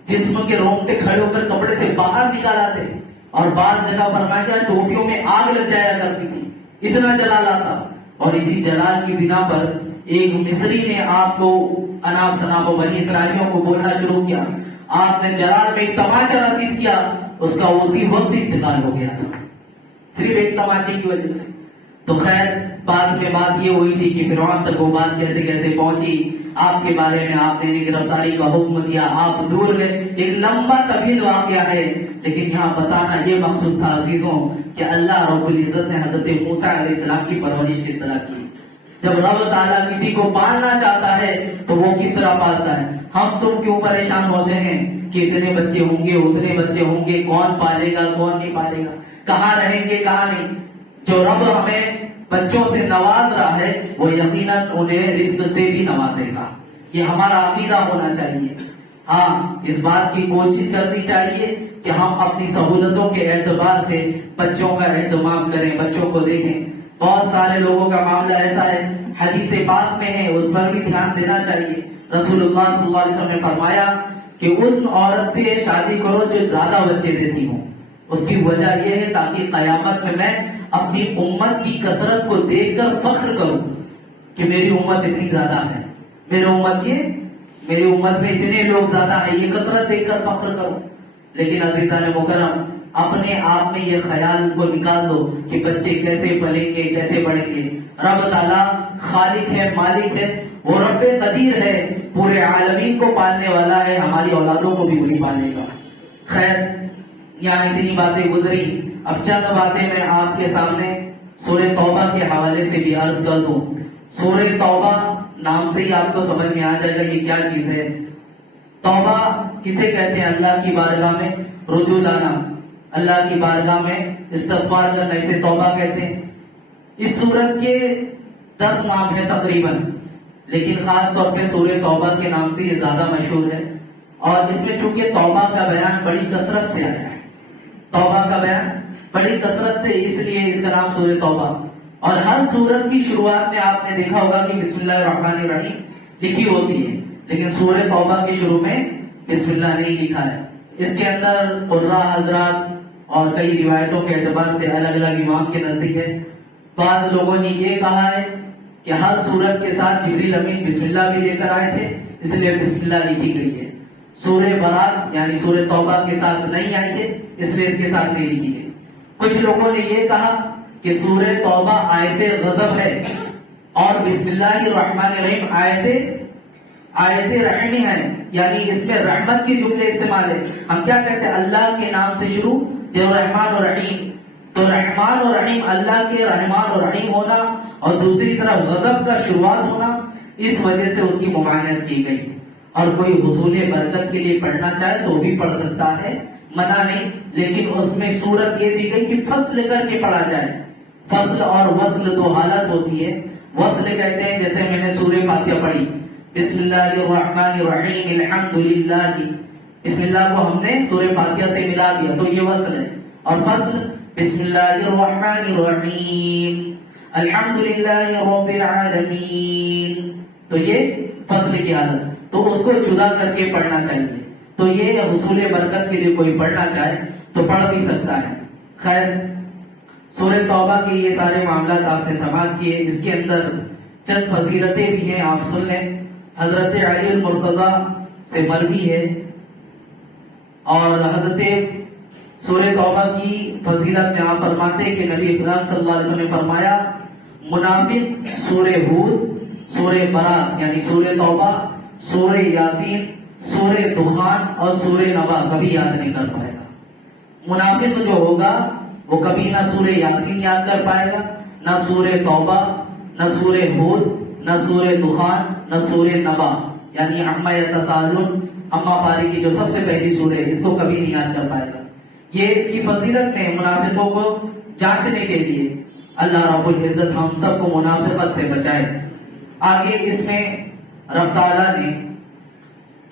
جسم کے رونگٹے کھڑے ہو کر کپڑے سے باہر نکال آتے، اور بعض جگہ فرمایا گیا ٹوپیوں میں آگ لگ جایا کرتی تھی، اتنا جلال آتا۔ اور اسی جلال کی بنا پر ایک مصری نے آپ کو اناپ شناپ بنی اسرائیلیوں کو بولنا شروع کیا، آپ نے جلال میں ایک تماچا رسید کیا، اس کا اسی وقت انتقال ہو گیا تھا، صرف ایک تماچے کی وجہ سے۔ تو خیر بعد میں بات یہ ہوئی تھی کہ فرعون تک وہ بات کیسے کیسے پہنچی، آپ کے بارے میں آپ نے گرفتاری کا حکم دیا، آپ دور گئے، ایک لمبا طویل واقعہ ہے، لیکن یہاں بتانا یہ مقصود تھا عزیزوں کہ اللہ رب العزت نے حضرت موسیٰ علیہ السلام کی پرورش کس طرح کی۔ جب رب تعالیٰ کسی کو پالنا چاہتا ہے تو وہ کس طرح پالتا ہے۔ ہم تم کیوں پریشان ہوتے ہیں کہ اتنے بچے ہوں گے اتنے بچے ہوں گے، کون پالے گا کون نہیں پالے گا، کہاں رہیں گے کہاں نہیں۔ جو رب ہمیں بچوں سے نواز رہا ہے وہ یقیناً انہیں رزق سے بھی نوازے گا، یہ ہمارا عقیدہ ہونا چاہیے۔ ہاں اس بات کی کوشش کرنی چاہیے کہ ہم اپنی سہولتوں کے اعتبار سے بچوں کا اہتمام کریں، بچوں کو دیکھیں۔ بہت سارے لوگوں کا معاملہ ایسا ہے، حدیث پاک میں ہے، اس پر بھی دھیان دینا چاہیے۔ رسول اللہ صلی اللہ علیہ وسلم نے فرمایا کہ ان عورت سے شادی کرو جو زیادہ بچے دیتی ہوں، اس کی وجہ یہ ہے تاکہ قیامت میں اپنی امت کی کثرت کو دیکھ کر فخر کروں کہ میری امت اتنی زیادہ ہے، میری امت میں اتنے لوگ زیادہ ہیں، یہ کثرت دیکھ کر فخر کروں۔ لیکن عزیزان مکرم، اپنے آپ میں یہ خیال کو نکال دو کہ بچے کیسے پلیں گے کیسے بڑھیں گے۔ رب تعالیٰ خالق ہے، مالک ہے، وہ رب قدیر ہے، پورے عالمین کو پالنے والا ہے، ہماری اولادوں کو بھی وہی پالے گا۔ خیر یہاں اتنی باتیں گزری، اب چند باتیں میں آپ کے سامنے سورہ توبہ کے حوالے سے بھی عرض کر دوں. سورہ توبہ نام سے ہی آپ کو سمجھ میں آ جائے گا یہ کیا چیز ہے. توبہ کسے کہتے ہیں؟ اللہ کی بارگاہ میں رجوع لانا، اللہ کی بارگاہ میں استغفار کرنا، اسے توبہ کہتے ہیں. اس سورت کے 10 نام ہیں تقریباً، لیکن خاص طور پہ سورہ توبہ کے نام سے یہ زیادہ مشہور ہے. اور اس میں چونکہ توبہ کا بیان بڑی کثرت سے آیا ہے، توبہ کا بیان بڑی کثرت سے، اس لیے اس کا نام سورہ توبہ. اور ہر سورت کی شروعات میں آپ نے دیکھا ہوگا کہ بسم اللہ الرحمن الرحیم لکھی ہوتی ہے، لیکن سورہ توبہ کے شروع میں بسم اللہ نہیں لکھا ہے. اس کے اندر قراء حضرات اور کئی روایتوں کے اعتبار سے الگ الگ امام کے نزدیک ہے. بعض لوگوں نے یہ کہا ہے کہ ہر سورت کے ساتھ جبریل امین بسم اللہ بھی لے کر آئے تھے، اس لیے بسم اللہ لکھی گئی ہے. سورہ برات یعنی سورہ توبہ کے ساتھ نہیں آئی ہے، اس لیے اس کے ساتھ نہیں لکھی گئی. کچھ لوگوں نے یہ کہا کہ سورہ توبہ آیت غضب ہے اور بسم اللہ الرحمن الرحیم آیت رحمی ہے، یعنی اس میں رحمت کے جملے استعمال ہے. ہم کیا کہتے ہیں؟ اللہ کے نام سے شروع جو رحمان اور رحیم، تو رحمان اور رحیم اللہ کے رحمان اور رحیم ہونا اور دوسری طرف غضب کا شروعات ہونا، اس وجہ سے اس کی ممانعت کی گئی. اور کوئی حصول برکت کے لیے پڑھنا چاہے تو بھی پڑھ سکتا ہے، منع نہیں، لیکن اس میں صورت یہ دی گئی کہ فصل کر کے پڑھا جائے. فصل اور وصل دو حالت ہوتی ہے. وصل کہتے ہیں جیسے میں نے سورہ فاتحہ پڑھی بسم اللہ الرحمن الرحیم الحمدللہ، بسم اللہ کو ہم نے سورہ فاتحہ سے ملا دیا تو یہ وصل ہے. اور فصل بسم اللہ الرحمن الرحیم الحمدللہ رب العالمین، تو یہ فصل کی حالت، تو اس کو جدا کر کے پڑھنا چاہیے. تو یہ حصول برکت کے لیے کوئی پڑھنا چاہے تو پڑھ بھی سکتا ہے. خیر، سورہ توبہ کے یہ سارے معاملات آپ نے سماعت کیے. اس کے اندر چند فضیلتیں بھی ہیں، آپ سن لیں. حضرت علی المرتضیٰ سے مروی ہے، اور حضرت سورہ توبہ کی فضیلت میں آپ فرماتے ہیں کہ نبی پاک صلی اللہ علیہ وسلم نے فرمایا منافق سورہ ہود، سورہ برات یعنی سورہ توبہ، سورہ یاسین، سورہ دخان اور سورہ نبا کبھی یاد نہیں کر پائے گا. منافق جو ہوگا وہ کبھی نہ سورہ یاسین یاد کر پائے گا، نہ سورہ توبہ، نہ سورہ ہود، نہ سورہ دخان، نہ سورہ نبا یعنی عما یتساءلون، اما پاری کی جو سب سے پہلی سورہ ہے، اس کو کبھی نہیں یاد کر پائے گا. یہ اس کی فضیلت میں منافقوں کو جانچنے کے لیے اللہ رب العزت ہم سب کو منافقت سے بچائے. آگے اس میں رب تعالیٰ نے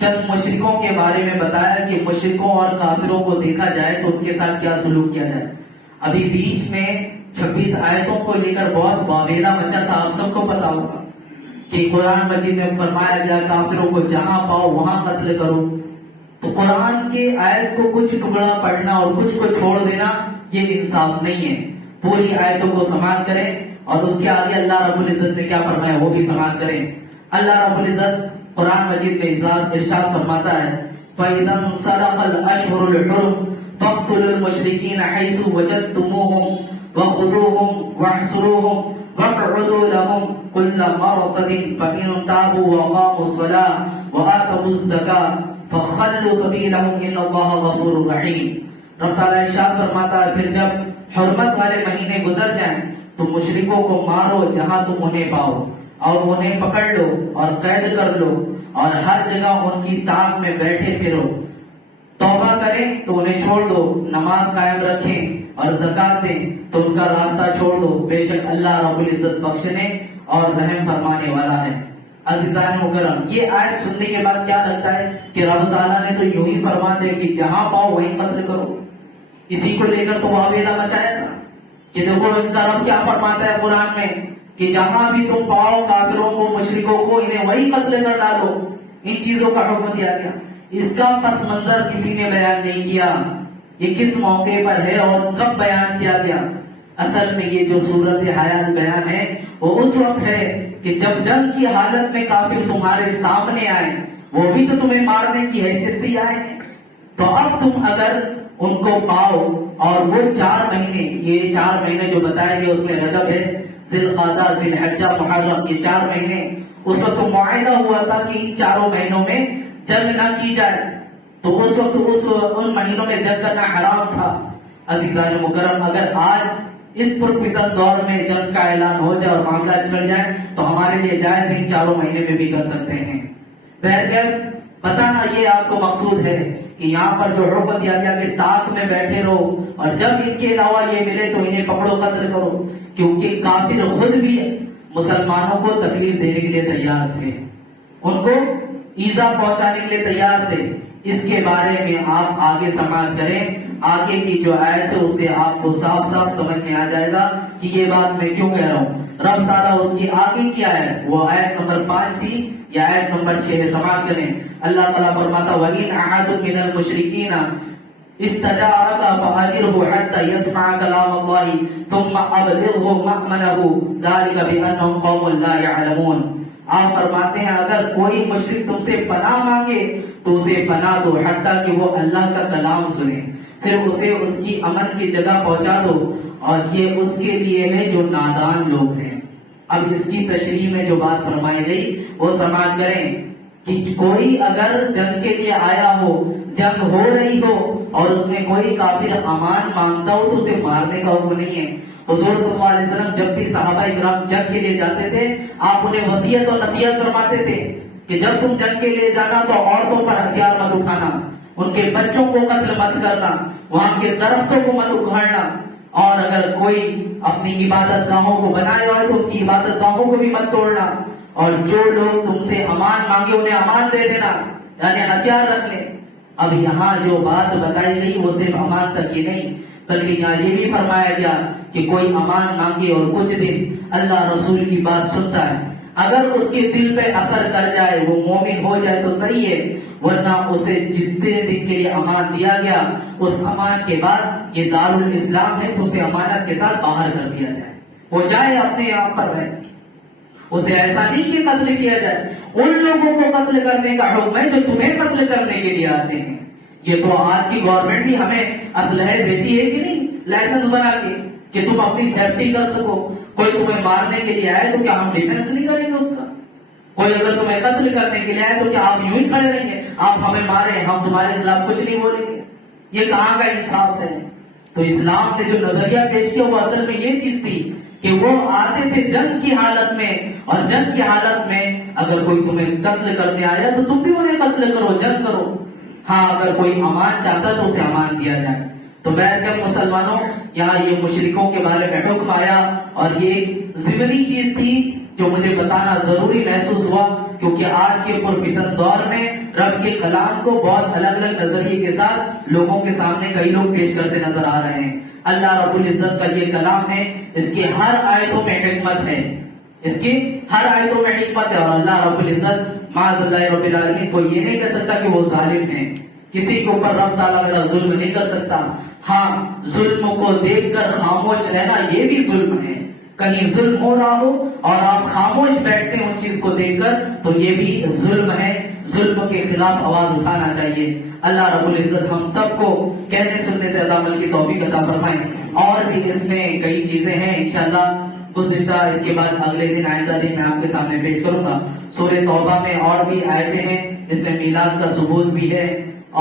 چند مشرکوں کے بارے میں بتایا کہ مشرکوں اور کافروں کو دیکھا جائے تو ان کے ساتھ کیا سلوک کیا جائے. ابھی بیچ میں 26 آیتوں کو لے کر بہت واویلا مچا تھا، آپ سب کو پتا ہوگا کہ قرآن مجید میں فرمایا گیا کافروں کو جہاں پاؤ وہاں قتل کرو. تو قرآن کے آیت کو کچھ ٹکڑا پڑھنا اور کچھ کو چھوڑ دینا یہ انصاف نہیں ہے. پوری آیتوں کو سماعت کریں اور اس کے آگے اللہ رب العزت نے کیا فرمایا وہ بھی سماعت کریں. اللہ رب العزت قرآن مجید میں ارشاد فرماتا ہے فَإِذَا انْسَلَخَ الْأَشْهُرُ الْحُرُمُ فَاقْتُلُوا الْمُشْرِكِينَ حَيْثُ وَجَدتُّمُوهُمْ وَخُذُوهُمْ وَاحْصُرُوهُمْ وَاقْعُدُوا لَهُمْ كُلَّ مَرْصَدٍ فَإِن تَابُوا وَأَقَامُوا الصَّلَاةَ وَآتَوُا الزَّكَاةَ فَخَلُّوا سَبِيلَهُمْ إِنَّ اللَّهَ غَفُورٌ رَحِيمٌ. رب تعالیٰ ارشاد فرماتا ہے پھر جب حرمت والے مہینے گزر جائیں تو مشرکوں کو مارو جہاں تم انہیں پاؤ، اور انہیں پکڑ لو اور قید کر لو اور ہر جگہ ان کی طاق میں بیٹھے پھرو. توبہ کریں تو انہیں چھوڑ دو، نماز قائم رکھیں اور زکات دیں تو ان کا راستہ چھوڑ دو، بے شک اللہ رب العزت بخشنے اور رحم فرمانے والا ہے. عزیزان مکرم، یہ آیت سننے کے بعد کیا لگتا ہے کہ رب تعالیٰ نے تو یوں ہی فرما دیا کہ جہاں پاؤ وہیں قتل کرو. اسی کو لے کر تو واویلا مچایا تھا کہ دیکھو ان کا رب کیا فرماتا ہے قرآن میں کہ جہاں بھی تم پاؤ کافروں کو مشرکوں کو انہیں وہی قتل کر ڈالو. ان چیزوں کا حکم دیا گیا. اس کا پس منظر کسی نے بیان نہیں کیا، یہ کس موقع پر ہے اور کب بیان کیا گیا. اصل میں یہ جو صورت حیات بیان ہے وہ اس وقت ہے کہ جب جنگ کی حالت میں کافر تمہارے سامنے آئے، وہ بھی تو تمہیں مارنے کی حیثیت سے آئے ہیں. تو اب تم اگر ان کو پاؤ اور وہ 4 مہینے، یہ 4 مہینے جو بتائے گئے اس میں رجب ہے، ذی القعدہ، ذی الحجہ، محرم، یہ 4 مہینے. اس وقت تو معاہدہ ہوا تھا کہ ان 4 مہینوں میں جنگ نہ کی جائے، تو اس وقت ان مہینوں میں جنگ کرنا حرام تھا. عزیزان مکرم، اگر آج اس پرفتن دور میں جنگ کا اعلان ہو جائے اور معاملہ چھڑ جائے تو ہمارے لیے جائز ہے، 4 مہینے میں بھی کر سکتے ہیں۔ بہرکیف بتانا یہ آپ کو مقصود ہے کہ یہاں پر جو حکم دیا گیا کہ طاق میں بیٹھے رہو اور جب ان کے علاوہ یہ ملے تو انہیں پکڑو، قتل کرو، کیونکہ کافر خود بھی مسلمانوں کو تکلیف دینے کے لیے تیار تھے، ان کو ایذا پہنچانے کے لیے تیار تھے۔ اس کے بارے میں آپ آگے سماعت کریں، آگے کی جو آیت ہے اس سے آپ کو صاف صاف سمجھ میں آ جائے گا کہ یہ بات میں کیوں کہہ رہا ہوں۔ رب تعالیٰ اس کی آگے کی آیت، وہ آیت نمبر 5 تھی یا آیت نمبر 6 ہے، سماعت کریں۔ اللہ تعالیٰ فرماتا وَإِنْ أَحَدٌ مِّنَ الْمُشْرِكِينَ اسْتَجَارَكَ فَأَجِرْهُ حَتَّى يَسْمَعَ كَلَامَ اللَّهِ ثُمَّ أَبْلِغْهُ مَأْمَنَهُ ذَلِكَ بِأَنَّهُمْ قَوْمٌ لَا يَعْلَمُونَ۔ آپ فرماتے ہیں اگر کوئی مشرک تم سے پناہ مانگے تو اسے پناہ دو حتیٰ کہ وہ اللہ کا کلام سنے، پھر اسے اس کی امن کی جگہ پہنچا دو، اور یہ اس کے لیے ہے جو نادان لوگ ہیں۔ اب اس کی تشریح میں جو بات فرمائی گئی وہ سماعت کریں کہ کوئی اگر جنگ کے لیے آیا ہو، جنگ ہو رہی ہو اور اس میں کوئی کافر امان مانگتا ہو تو اسے مارنے کا حکم نہیں ہے۔ حضور صلی اللہ علیہ وسلم جب بھی صحابہ کرام جنگ کے لیے جاتے تھے آپ انہیں وصیت اور نصیحت فرماتے تھے کہ جب تم جنگ کے لیے جانا تو عورتوں پر ہتھیار مت اٹھانا، ان کے بچوں کو قتل مت کرنا، وہاں کے درختوں کو مت اکھاڑنا، اور اگر کوئی اپنی عبادت گاہوں کو بنائے ہوئے تو ان کی عبادت گاہوں کو بھی مت توڑنا، اور جو لوگ تم سے امان مانگے انہیں امان دے دینا، یعنی ہتھیار رکھ لیں۔ اب یہاں جو بات بتائی گئی وہ صرف امان تک ہی نہیں بلکہ یہاں یہ بھی فرمایا گیا کہ کوئی امان مانگے اور کچھ دن اللہ رسول کی بات سنتا ہے، اگر اس کے دل پہ اثر کر جائے، وہ مومن ہو جائے تو صحیح ہے، ورنہ اسے جتنے دن کے لیے امان دیا گیا اس امان کے بعد یہ دارالاسلام ہے تو اسے امانت کے ساتھ باہر کر دیا جائے، وہ جائے اپنے آپ پر رہے، اسے ایسا نہیں کہ قتل کیا جائے۔ ان لوگوں کو قتل کرنے کا حکم ہے جو تمہیں قتل کرنے کے لیے آتے ہیں۔ یہ تو آج کی گورنمنٹ بھی ہمیں اسلحے دیتی ہے کہ نہیں، لائسنس بنا کے کہ تم اپنی سیفٹی کر سکو، کوئی تمہیں مارنے کے لیے آئے تو کیا ہم ڈیفینس نہیں کریں گے اس کا؟ کوئی اگر تمہیں قتل کرنے کے لیے آئے تو کیا آپ یوں ہی کھڑے رہیں گے، آپ ہمیں ماریں ہم تمہارے خلاف کچھ نہیں بولیں گے؟ یہ کہاں کا انصاف ہے؟ تو اسلام نے جو نظریہ پیش کیا وہ اصل میں یہ چیز تھی کہ وہ آتے تھے جنگ کی حالت میں، اور جنگ کی حالت میں اگر کوئی تمہیں قتل کرنے آیا تو تم بھی انہیں قتل کرو، جنگ کرو، ہاں اگر کوئی امان چاہتا تو اسے امان دیا جائے۔ تو بہرکیف مسلمانوں یہاں یہ مشرکوں کے بارے میں حکم آیا، اور یہ ضمنی چیز تھی جو مجھے بتانا ضروری محسوس ہوا، کیونکہ آج کے پرفتن دور میں رب کے کلام کو بہت الگ الگ نظریے کے ساتھ لوگوں کے سامنے کئی لوگ پیش کرتے نظر آ رہے ہیں۔ اللہ رب العزت کا یہ کلام ہے، اس کی ہر آیتوں میں حکمت ہے، اس کی ہر آیتوں میں حکمت ہے، اور اللہ رب العزت معاذ اللہ رب العالمین کو یہ نہیں کہہ سکتا کہ وہ ظالم ہے، کسی کے اوپر رب تعالیٰ میرا ظلم نہیں کر سکتا۔ ہاں ظلم کو دیکھ کر خاموش رہنا یہ بھی ظلم ہے، کہیں ظلم ہو رہا ہو اور آپ خاموش بیٹھتے ہیں ان چیز کو دیکھ کر تو یہ بھی ظلم ہے، ظلم کے خلاف آواز اٹھانا چاہیے۔ اللہ رب العزت ہم سب کو کہنے سننے سے عمل کی توفیق عطا فرمائے۔ اور بھی اس میں کئی چیزیں ہیں انشاءاللہ گزشتہ اس کے بعد اگلے دن آئندہ دن میں آپ کے سامنے پیش کروں گا۔ سورہ توبہ میں اور بھی آیتیں ہیں جس میں میلاد کا ثبوت بھی ہے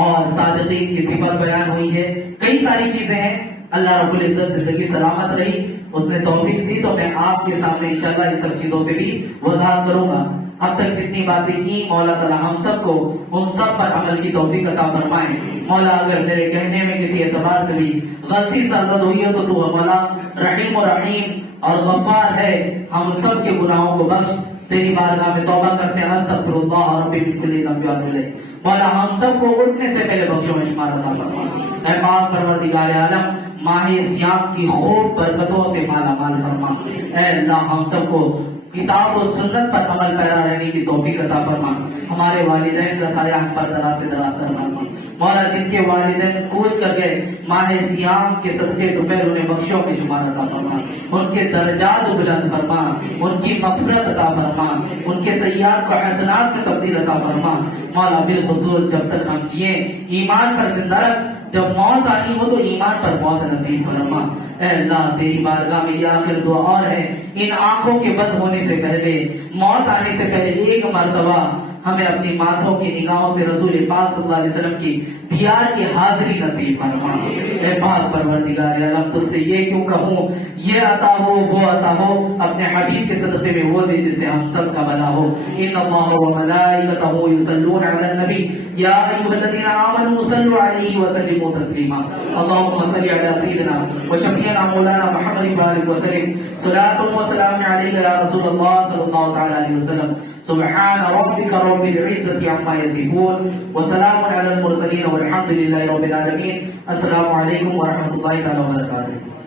اور صادقین کی صفت بیان ہوئی ہے، کئی ساری چیزیں ہیں۔ اللہ رب العزت زندگی سلامت رہی، اس نے توفیق دی تو میں آپ کے سامنے انشاءاللہ ان سب چیزوں پہ بھی وضاحت کروں گا۔ اب تک جتنی باتیں کی مولا تعالی ہم سب کو ان سب پر عمل کی توفیق عطا فرمائے۔ مولا اگر میرے کہنے میں کسی اعتبار سے بھی غلطی سرزد ہوئی ہے تو تو مولا رحیم و رحیم اور غفار ہے، ہم سب کے گناہوں کو بخش، تیری بارگاہ میں توبہ کرتے ہیں، استغفر اللہ ربی من کل ذنب واتوب الیہ۔ مولا ہم سب کو اٹھنے سے پہلے بخشوں میں شمار عطا فرما۔ اے پاک پروردگار عالم ماہ سیام کی خوب برکتوں سے مالا مال فرما۔ اے اللہ ہم سب کو کتاب و سنت پر عمل پیرا رہنے کی توفیق عطا فرما۔ ہمارے والدین کا سایہ ہم پر دراز سے دراز فرما۔ مولا جن کے والدین کوچ کر گئے ماہ سیام کے صدقے دوپہر انہیں بخشوں میں شمار عطا فرما، ان کے درجات بلند فرما، ان کی مغفرت عطا فرما، ان کے سیئات کو حسنات میں تبدیل عطا فرما۔ مولا بالخصوص جب تک ہم جیے ایمان پر زندہ رکھ، جب موت آنی ہو تو ایمان پر موت نصیب فرما۔ اے اللہ تیری بارگاہ میں یہ آخر دعا اور ہے، ان آنکھوں کے بند ہونے سے پہلے، موت آنے سے پہلے ایک مرتبہ ہمیں اپنی ماتھوں کی نگاہوں سے رسول پاک صلی اللہ علیہ وسلم کی دیار کی حاضری نصیب فرما۔ اے پاک پروردگار عالم، تجھ سے یہ کیوں کہوں، یہ عطا ہو وہ عطا ہو، اپنے حبیب کے صدقے میں وہ دے جس سے ہم سب کا بھلا ہو۔ ان اللہ وملائکتہ یصلون علی النبی یا ایھا الذین آمنوا صلوا علیہ وسلموا تسلیما۔ اللهم صل علی سیدنا وشفیعنا مولانا محمد وآلہ وسلم، صلاۃ و سلام علیک یا رسول اللہ صلی اللہ تعالی علیہ وسلم۔ سبحان ربک رب العزة عما یصفون وسلام علی المرسلین والحمد للہ رب العالمین۔ السلام علیکم ورحمۃ اللہ تعالی وبرکاتہ۔